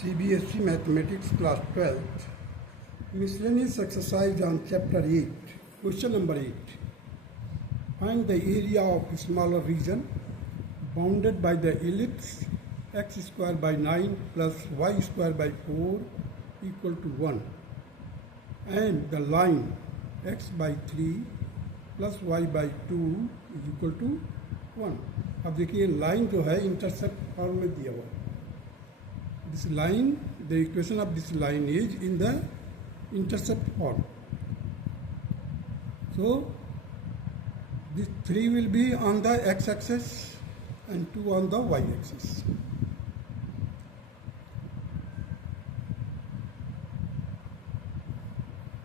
CBSE Mathematics Class 12th, Miscellaneous Exercise on Chapter 8, Question number 8. Find the area of a smaller region bounded by the ellipse x square by 9 plus y square by 4 equal to 1 and the line x by 3 plus y by 2 is equal to 1. अब देखिए line जो है intercept form में दिया हुआ है. This line, the equation of this line is in the intercept form. So this 3 will be on the x-axis and 2 on the y-axis.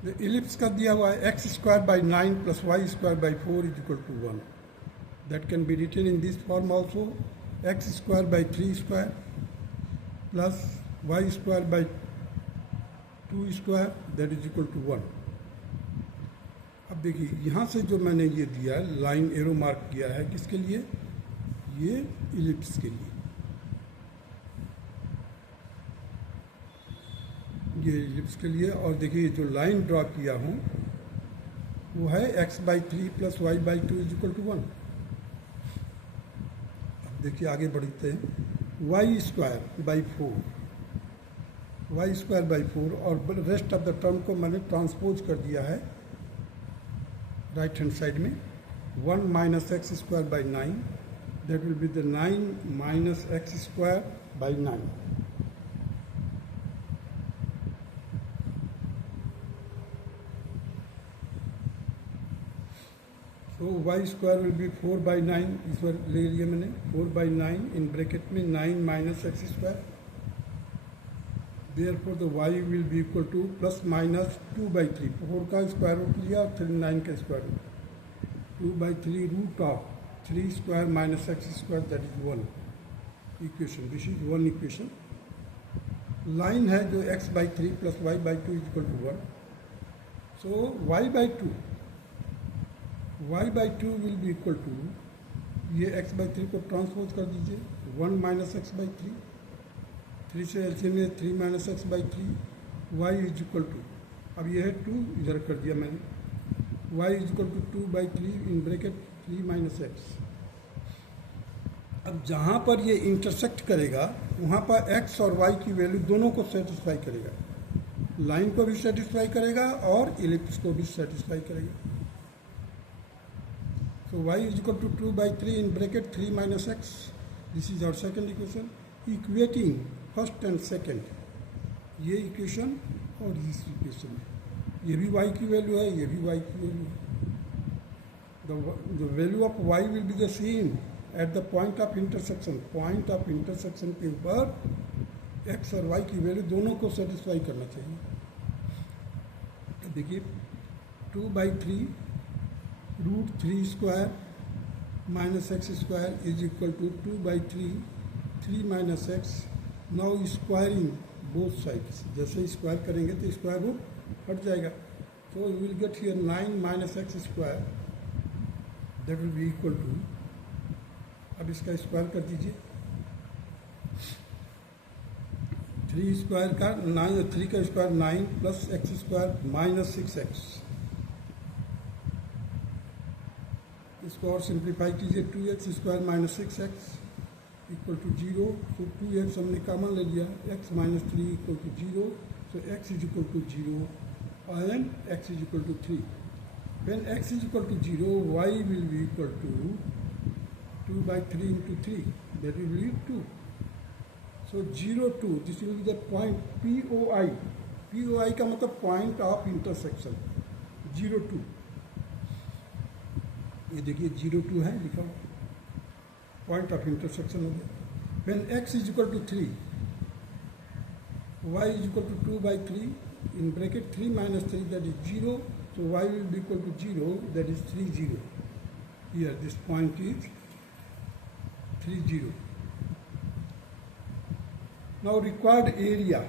The ellipse का दिया हुआ है x square by 9 plus y square by 4 is equal to 1. That can be written in this form also. X square by 3 square plus y square by 2 square that is equal to 1. अब देखिए यहाँ से जो मैंने ये दिया है line arrow mark किया है किसके लिए, ये इलिप्स के लिए. ये इलिप्स के लिए. और देखिए जो लाइन ड्रॉ किया हूँ वो है x by 3 plus y by 2 is equal to 1. अब देखिए आगे बढ़ते हैं. y square by 4, y square by 4 और रेस्ट ऑफ द टर्म को मैंने ट्रांसपोज कर दिया है राइट हैंड साइड में. 1 minus x square by 9 that will be the 9 minus x square by 9. तो y square will B 4 by 9. इस बार ले लिया मैंने 4 बाई 9 इन ब्रैकेट में 9 minus x square. Therefore the y will be equal to plus minus 2 by 3. 4 का square root लिया और 9 का square root. 2 by 3 root of 3 square minus x square that is 1 equation. This is 1 equation. Line है जो x by 3 plus y by 2 is equal to 1. So y by 2 y by 2 will be equal to, ये x by 3 को transpose कर दीजिए. 1 minus x by 3, 3 से LCM में 3 minus x by 3, y is equal to, अब ये है 2 इधर कर दिया मैंने. y is equal to 2 by 3 in bracket 3 minus x. अब जहाँ पर ये इंटरसेक्ट करेगा वहाँ पर x और y की वैल्यू दोनों को सेटिस्फाई करेगा. लाइन को भी सेटिस्फाई करेगा और इलिप्स को भी सेटिस्फाई करेगा. So y is equal to 2 by 3 in bracket 3 minus x. This is our second equation. Equating first and second. ये इक्वेशन और इस इक्वेशन में ये भी y की वैल्यू है, ये भी y की वैल्यू है. The value of y will be the same at the point of intersection. Point of intersection के ऊपर x और y की वैल्यू दोनों को सेटिस्फाई करना चाहिए. देखिए 2 by 3 root 3 square minus x square is equal to 2 by 3 3 minus x. Now squaring both sides. जैसे स्क्वायर करेंगे तो स्क्वायर रूट हट जाएगा. तो you will get here 9 minus x square that will be equal to, अब इसका square कर दीजिए. 3 स्क्वायर का 9, 3 का square 9 plus x square minus 6x. इसको और सिंप्लीफाई कीजिए. 2x square minus 6x equal to 0. तो 2x हमने कॉमन ले लिया. x minus 3 equal to 0. तो x is equal to 0 and x is equal to 3. When x is equal to 0 y will be equal to 2 by 3 into 3 that will be 2. So 0 2 this will be the point POI. POI का मतलब point of intersection. 0 2 ये देखिए 0 2 है लिखा point of intersection हो गया. When x is equal to 3 y is equal to 2 by 3 in bracket 3 minus 3 that is 0. तो y will be equal to 0 that is 3 0. Here this point is 3 0. Now required area.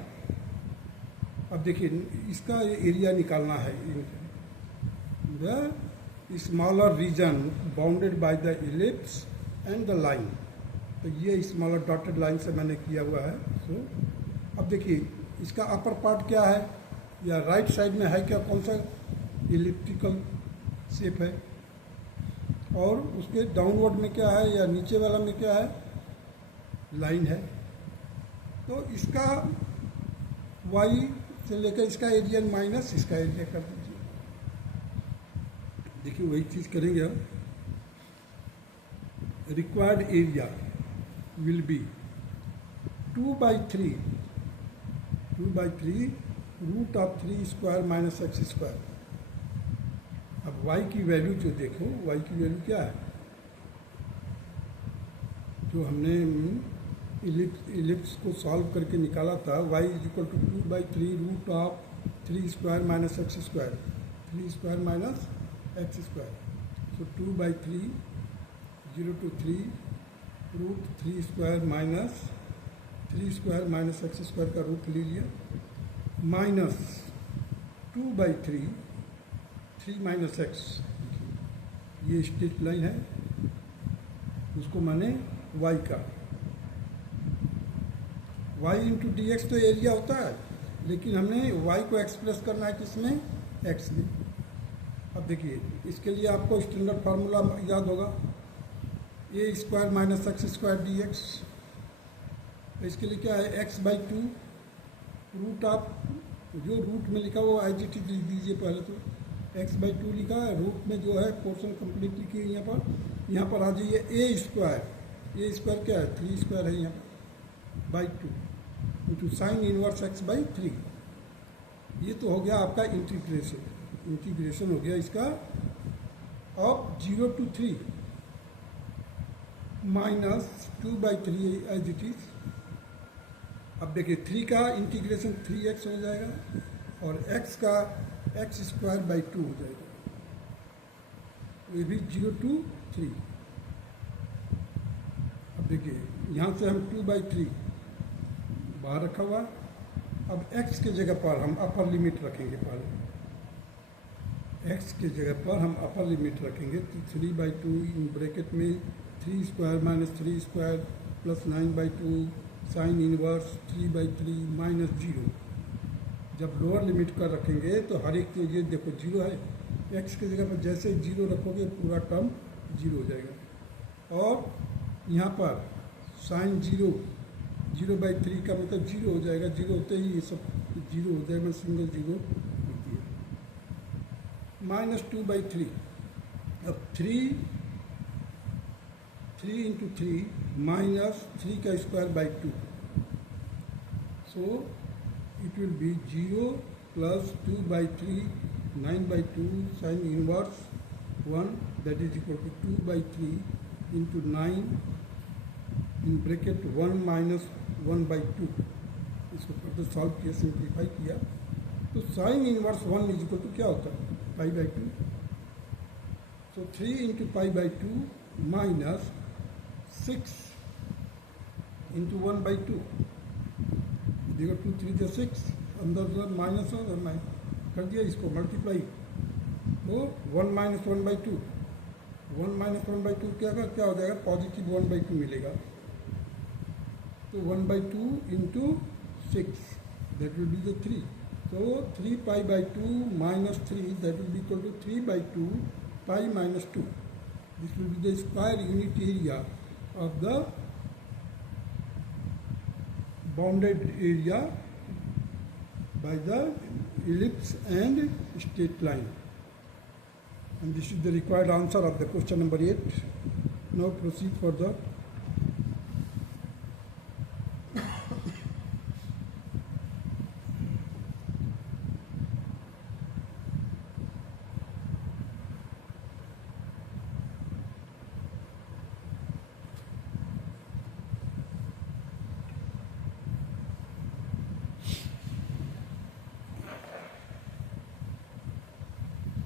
अब देखिए इसका area निकालना है. The smaller region bounded by the ellipse and the line. तो ये smaller dotted line से मैंने किया हुआ है. सो अब अब देखिए इसका अपर पार्ट क्या है, या राइट साइड में है क्या, कौन सा इलिप्टिकल शेप है, और उसके डाउनवर्ड में क्या है, या नीचे वाला में क्या है, लाइन है। तो इसका y से लेकर इसका एरिया माइनस इसका एरिया कर दीजिए। देखिए वही चीज़ करेंगे अब। Required area will be 2/3 root of 3 square minus x square. अब y की वैल्यू जो देखो, y की वैल्यू क्या है, जो हमने इलिप्स को सॉल्व करके निकाला था, y is equal to 2/3 root of 3 square minus x square, 3 square minus x square. So 2/3 0 to 3 root 3 square minus x square का रूट ले लिया, माइनस 2/3 3 माइनस एक्स, ये स्ट्रेट लाइन है, उसको माने y का, y इंटू डी एक्स तो area होता है, लेकिन हमने y को एक्सप्रेस करना है किसमें, x में। अब देखिए इसके लिए आपको स्टैंडर्ड फार्मूला याद होगा, a square minus x square d x. इसके लिए क्या है, x/2 रूट ऑफ, जो रूट में लिखा वो IG लिख दीजिए पहले, तो x/2 लिखा है, रूट में जो है पोर्शन कंप्लीट लिखी है यहाँ पर आ जाइए ए स्क्वायर क्या है, 3 स्क्वायर है यहाँ पर by 2 into sine inverse x/3। ये तो हो गया आपका इंटीग्रेशन हो गया इसका, अब 0 to 3 minus 2/3 as it is. अब देखिए 3 का इंटीग्रेशन 3x हो जाएगा, और x का x स्क्वायर बाई 2 हो जाएगा, ये भी 0 to 3। अब देखिए यहाँ से हम 2/3 बाहर रखा हुआ, अब x के जगह पर हम अपर लिमिट रखेंगे, पहले x के जगह पर हम अपर लिमिट रखेंगे, तो 3/2 इन ब्रैकेट में 3 square minus 3 square plus 9/2 sine inverse 3/3 minus 0। जब लोअर लिमिट का रखेंगे तो हर एक चीज़, ये देखो 0 है, x के जगह पर जैसे 0 रखोगे पूरा टर्म 0 हो जाएगा, और यहाँ पर साइन 0/3 का मतलब 0 हो जाएगा, 0 होते ही ये सब 0 हो जाएगा, सिंगल 0 होती है, माइनस 2/3। अब 3 इंटू 3 माइनस 3 का square by 2, so it will be 0 plus 2/3 9/2 sine inverse 1 that is equal to 2/3 into 9 in bracket 1 minus 1/2। इसको फर्दर सॉल्व किया, सिंप्लीफाई किया, तो sine inverse 1 is equal to क्या होता है, π/2। सो 3 इंटू π/2 माइनस 6 इंटू 1/2, देखो 2 3 जो 6, अंदर माइनस हो, मैं कर दिया इसको मल्टीप्लाई, तो 1 माइनस 1/2, 1 माइनस 1/2 क्या हो जाएगा, पॉजिटिव 1/2 मिलेगा, तो 1/2 into 6 that will be the 3, तो 3 π/2 minus 3 that will be equal to 3/2 π minus 2। This will be the square unit area of the bounded area by the ellipse and straight line, and this is the required answer of the question number 8. Now proceed further.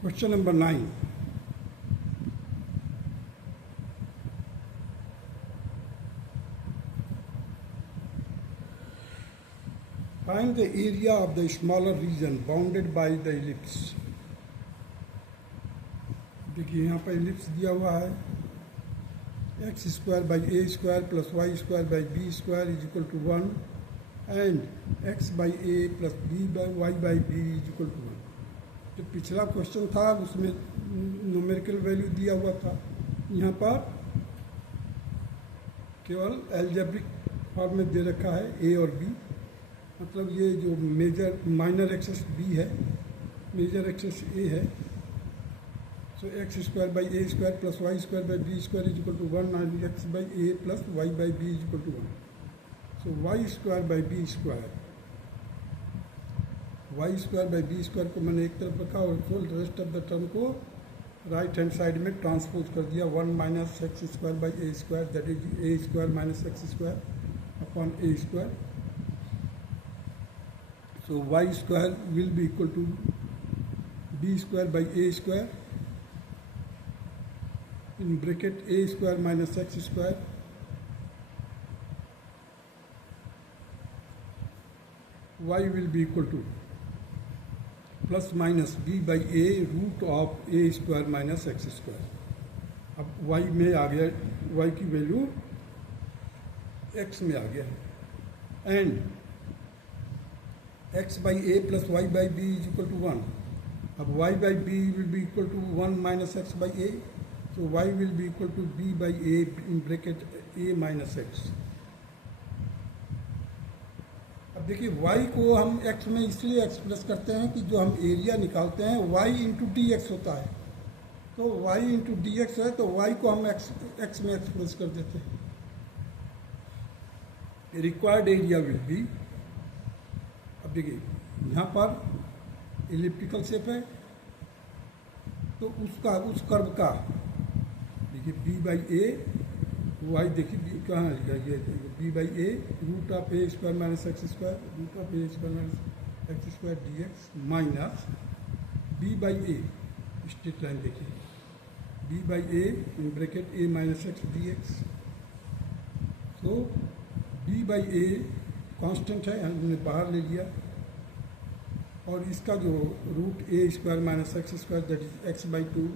Question number 9. Find the area of the smaller region bounded by the ellipse. देखिए यहाँ पर ellipse दिया हुआ है, x² by a² plus y² by b² is equal to 1, and x by a plus b by y by b is equal to 1। जो पिछला question था उसमें न्यूमेरिकल वैल्यू दिया हुआ था, यहाँ पर केवल एल्जेब्रिक फॉर्म में दे रखा है ए और बी। मतलब ये जो माइनर एक्सेस बी है, मेजर एक्सेस ए है। So x square by a square plus y square by b square is equal to 1 and x by a plus y by b is equal to 1। So y square by b square, y square by b square को मैंने एक तरफ रखा और full rest of the term को right hand side में transpose कर दिया। 1 minus x square by a square that is a square minus x square upon a square. So y square will be equal to b square by a square in bracket a square minus x square y will be equal to plus minus b by a root of a square minus x square। अब y में आ गया, y की value x में आ गया and x by a plus y by b is equal to 1। अब y by b will be equal to 1 minus x by a, so y will be equal to b by a in bracket a minus x। अब देखिए y को हम x में इसलिए express करते हैं कि जो हम एरिया निकालते हैं y इंटू डी एक्स होता है, तो y इंटू डी एक्स है तो y को हम x में एक्सप्रेस कर देते हैं। रिक्वायर्ड एरिया विल बी, अब देखिए यहाँ पर इलिप्टिकल शेप है तो उसका उस कर्व का देखिए b बाई ए वाई, देखिए कहाँ लिखा है, ये b by a root of a square minus x square root of a square minus x square d x minus b by a, straight line देखिए b by a in bracket a minus x d x. तो b by a constant है, हमने बाहर ले लिया और इसका जो root a square minus x square that is x by 2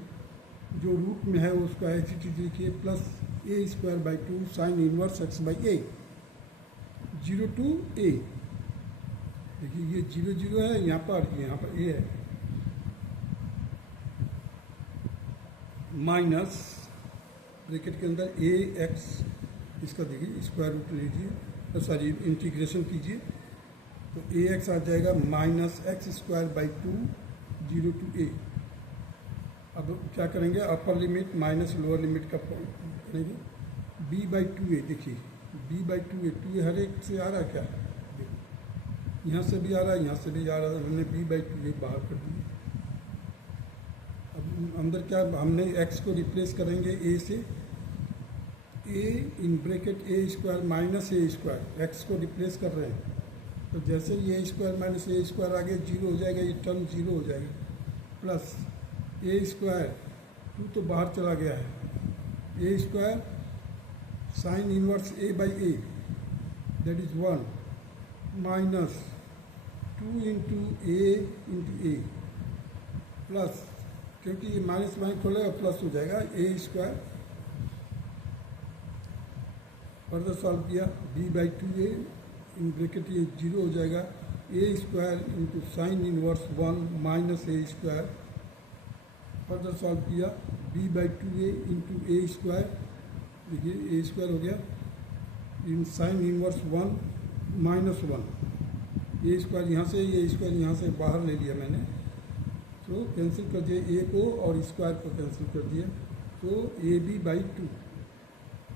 जो रूट में है उसका एच टी लिखिए plus a square by 2 sine inverse x by a 0 to a. देखिए ये 0 0 है यहाँ पर ए है माइनस ब्रैकेट के अंदर ए एक्स, इसका देखिए स्क्वायर रूट लीजिए, सॉरी इंटीग्रेशन कीजिए तो ए एक्स आ जाएगा minus x square by 2 0 to a. अब क्या करेंगे, upper limit minus lower limit का करेंगे b बाई 2a। देखिए b बाई 2a हर एक से आ रहा है क्या, यहाँ से भी आ रहा है यहाँ से भी आ रहा है, हमने b बाई 2a बाहर कर दिया। अब अंदर क्या हमने x को रिप्लेस करेंगे a से, a in bracket a square minus a square, x को रिप्लेस कर रहे हैं तो जैसे ये a square minus a square आगे 0 हो जाएगा, ये टर्म 0 हो जाएगा प्लस ए स्क्वायर 2 तो बाहर चला गया है, a square sine inverse a by a that is 1 minus 2 into a plus, क्योंकि ये माइनस माइनस खोलेगा प्लस हो जाएगा ए स्क्वायर। फर्दर सॉल्व किया b by 2a in bracket ये 0 हो जाएगा, a square into sine inverse 1 minus a square. Further solve किया b by 2a into a square, देखिए ए स्क्वायर हो गया in sine inverse 1 minus 1, A square यहाँ से ये स्क्वायर यहाँ से बाहर ले लिया मैंने तो कैंसिल कर दिया ए को और स्क्वायर को कैंसिल कर दिया तो ए बी बाई 2,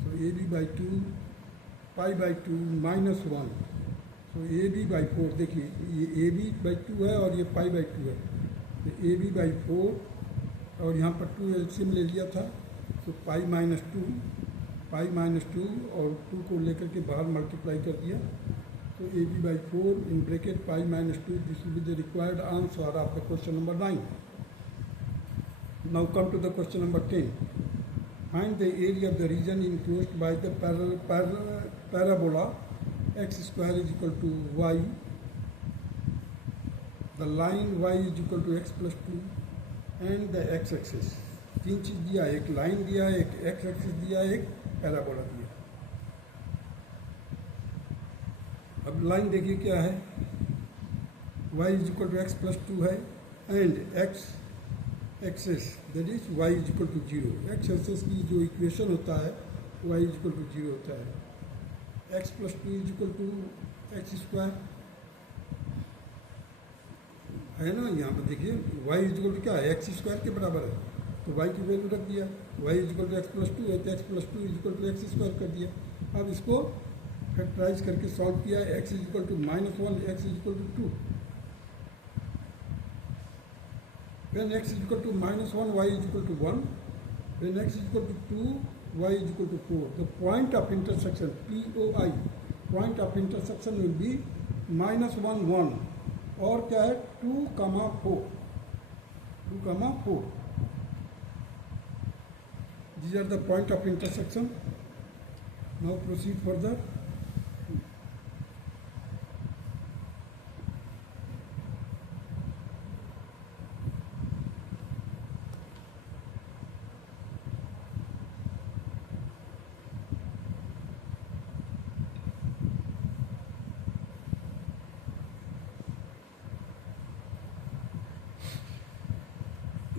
तो a b by 2 pi by 2 minus 1, तो ए बी बाई 4। देखिए ये ए बी बाई 2 है और ये पाई बाई 2 है तो ए बी बाई 4 और यहाँ पर 2 एलसीएम ले लिया था तो पाई माइनस 2 और 2 को लेकर के बाहर मल्टीप्लाई कर दिया तो a b by 4 in bracket pi minus 2। This will be the required answer of the question number 9। Now come to the question number 10। Find the area of the region enclosed by the parabola x square is equal to y, the line y is equal to x plus 2 and the x axis। तीन चीज दिया, एक line दिया, एक x axis दिया, एक parabola दिया। अब लाइन देखिए क्या है, y is equal to x plus 2 है and x axis that is y is equal to 0। X axis की जो इक्वेशन होता है y इज इक्वल टू 0 होता है। x plus 2 is equal to x square है ना, यहाँ पर देखिए y इज इक्वल टू क्या है, एक्स स्क्वायर के बराबर है, तो y की वैल्यू रख दिया, y is equal to x plus 2 है तो x plus 2 is equal to x square कर दिया। अब इसको फैक्टराइज करके सॉल्व किया, x is equal to -1, x is equal to 2। When x is equal to -1, y is equal to 1. When x is equal to 2, y is equal to 4. The point of intersection, POI, point of intersection will be -1, 1. और क्या है 2, 4. 2, 4. These are the point of intersection. Now proceed further.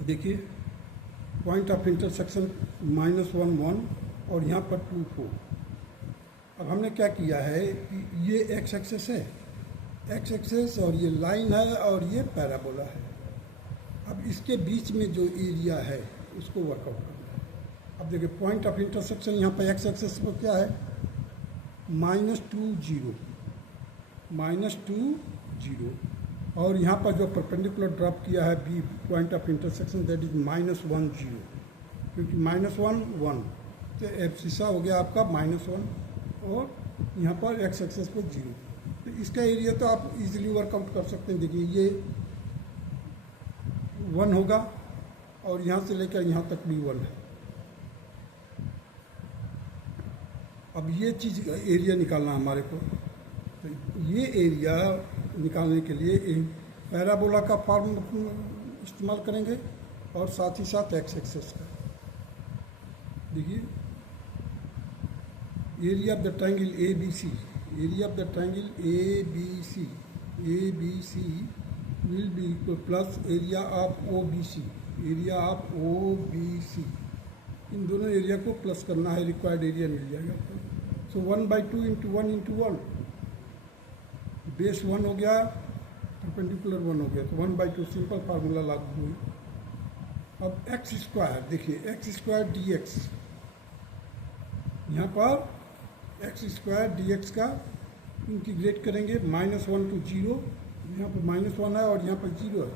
देखिए point of intersection -1, 1 और यहाँ पर 2, 4। अब हमने क्या किया है कि ये एक्स एक्सेस है, एक्स एक्सेस और ये लाइन है और ये पैराबोला है। अब इसके बीच में जो एरिया है उसको वर्कआउट करना है। अब देखिए पॉइंट ऑफ इंटरसेक्शन यहाँ पर एक्स एक्सेस पर क्या है, -2, 0, -2, 0 और यहाँ पर जो परपेंडिकुलर ड्रॉप किया है b point of intersection that is -1, 0, क्योंकि -1, 1 तो एब्सिसा हो गया आपका -1 और यहाँ पर एक्स एक्सेस पर 0। तो इसका एरिया तो आप इजीली वर्कआउट कर सकते हैं। देखिए ये 1 होगा और यहाँ से लेकर यहाँ तक भी 1 है। अब ये चीज़ एरिया निकालना हमारे को, तो ये एरिया निकालने के लिए पैराबोला का फॉर्म इस्तेमाल करेंगे और साथ ही साथ एक्स एक्सेस का। देखिए area of the triangle ABC, area of the triangle ABC will be equal plus area of OBC, area of OBC। इन दोनों एरिया को प्लस करना है, रिक्वायर्ड एरिया मिल जाएगा। सो 1/2 × 1 × 1, बेस 1 हो गया, परपेंडिकुलर 1 हो गया, तो 1/2 सिंपल फार्मूला लागू हुई। अब एक्स स्क्वायर देखिए, एक्स स्क्वायर dx, यहाँ पर एक्स स्क्वायर dx का इंटीग्रेट करेंगे -1 to 0, यहाँ पर -1 है और यहाँ पर 0 है,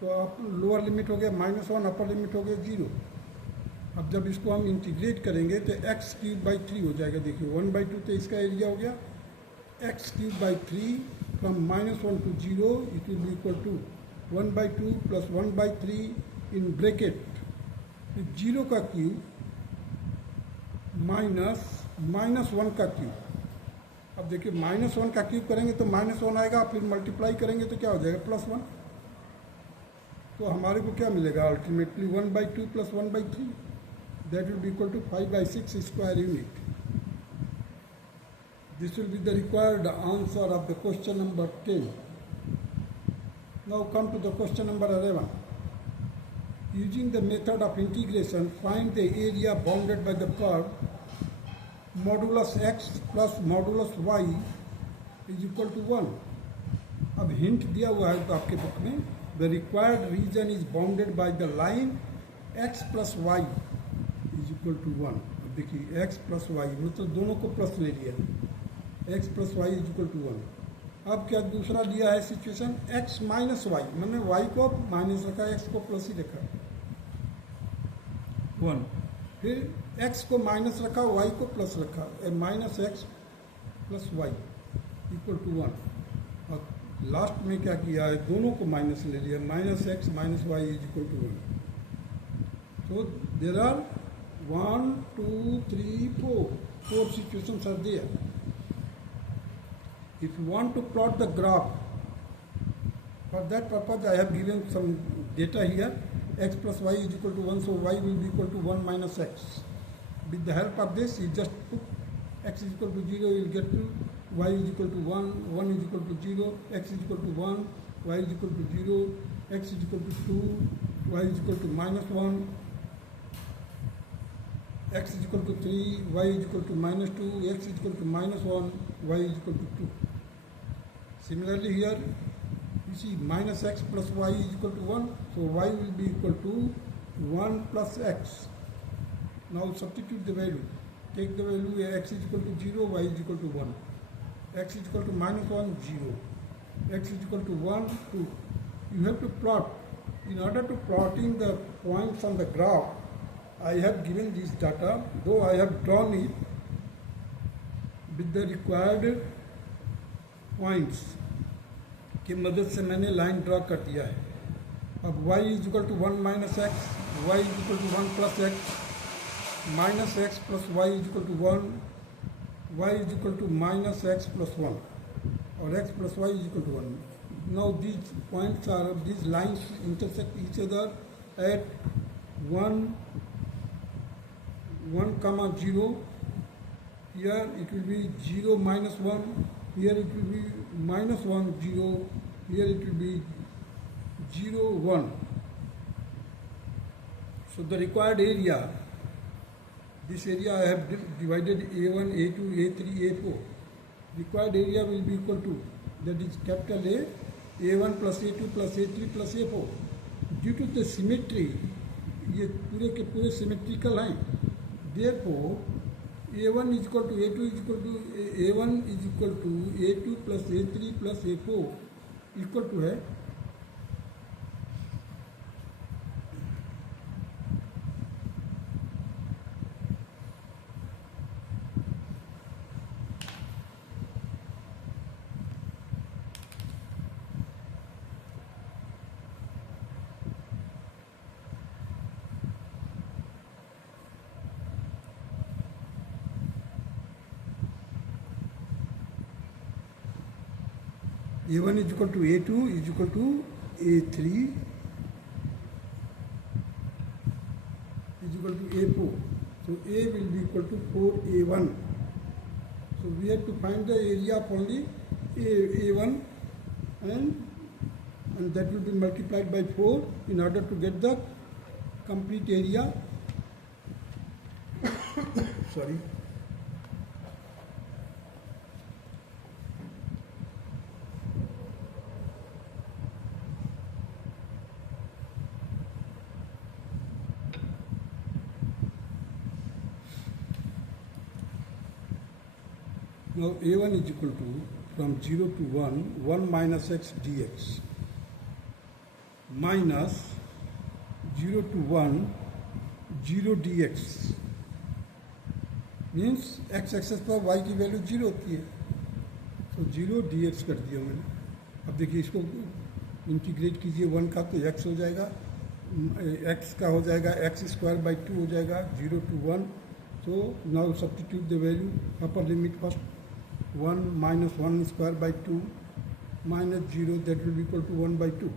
तो आप लोअर लिमिट हो गया -1, अपर लिमिट हो गया 0। अब जब इसको हम इंटीग्रेट करेंगे तो x³/3 हो जाएगा। देखिए 1/2 तो इसका एरिया हो गया, x³/3 from -1 to 0 it will be equal to 1/2 plus 1/3 in bracket 0 का क्यूब -1 का क्यूब। अब देखिए -1 का क्यूब करेंगे तो -1 आएगा, फिर मल्टीप्लाई करेंगे तो क्या हो जाएगा +1। तो हमारे को क्या मिलेगा ultimately 1/2 plus 1/3 that will be equal to 5/6 square unit. This will be the required answer of the question number 10. Now come to the question number 11. Using the method of integration, find the area bounded by the curve modulus x plus modulus y is equal to 1. अब hint दिया हुआ है तो आपके book में, the required region is bounded by the line x plus y is equal to 1. अब देखिए x plus y मतलब दोनों को प्लस ले लिया, x plus y is equal to 1। अब क्या दूसरा दिया है सिचुएशन x minus y, मैंने y को माइनस रखा, x को प्लस ही रखा 1, फिर x को माइनस रखा, y को प्लस रखा, -x plus y equal to 1। और लास्ट में क्या किया है, दोनों को माइनस ले लिया, -x minus y is equal to 1। So there are 1, 2, 3, 4 situations are there. If you want to plot the graph, for that purpose I have given some data here, x plus y is equal to 1, so y will be equal to 1 minus x. With the help of this, you just put x is equal to 0, you will get to y is equal to 1, 1 is equal to 0, x is equal to 1, y is equal to 0, x is equal to 2, y is equal to minus 1, x is equal to 3, y is equal to minus 2, x is equal to minus 1, y is equal to 2. Similarly here, you see minus x plus y is equal to 1, so y will be equal to 1 plus x. Now substitute the value. Take the value x is equal to 0, y is equal to 1. X is equal to minus 1, 0. X is equal to 1, 2. You have to plot. In order to plotting the points on the graph, I have given this data, though I have drawn it with the required points की मदद से मैंने line draw कर दिया है. अब y is equal to 1 minus x, y is equal to 1 plus x, minus x plus y is equal to 1, y is equal to minus x plus 1 और x plus y is equal to 1. Now these points are, these lines intersect each other at 1, 0. Here it will be 0 minus 1, here it will be minus 1, 0, here it will be 0, 1. So the required area, this area I have divided A1, A2, A3, A4. Required area will be equal to, that is capital A, A1 plus A2 plus A3 plus A4. Due to the symmetry, ये पूरे के पूरे symmetrical हैं. Therefore, A1 is equal to A2 is equal to A1 is equal to A2 plus A3 plus A4 equal to है A1 is equal to A2 is equal to A3 is equal to A4. So A will be equal to 4A1. So we have to find the area of only A1 and that will be multiplied by 4 in order to get the complete area. Sorry. Now A1 is equal to, from 0 to 1, 1 minus x dx minus 0 to 1, 0 dx means x access पर y की value 0 होती है. तो 0 dx कर दिया मैंने. अब देखिए इसको इंटीग्रेट कीजिए 1 का तो x हो जाएगा, x का हो जाएगा x स्क्वायर बाई 2 हो जाएगा 0 to 1. So now substitute the value, upper limit first. 1 minus 1 square by 2 minus 0, that will be equal to 1 by 2.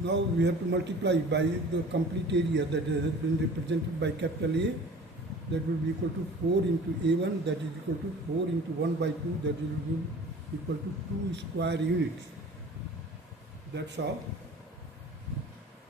Now we have to multiply by the complete area that has been represented by capital A, that will be equal to 4 into A1, that is equal to 4 into 1 by 2, that will be equal to 2 square units. That's all.